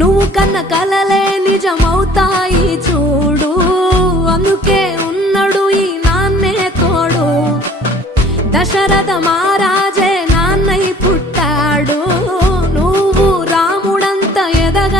నువ్వు కన్న కలలే నిజమవుతాయి చూడు, అందుకే ఉన్నాడు ఈ నాన్నే తోడు. దశరథ మహారాజే నాన్నై పుట్టాడు, నువ్వు రాముడంత ఎదగ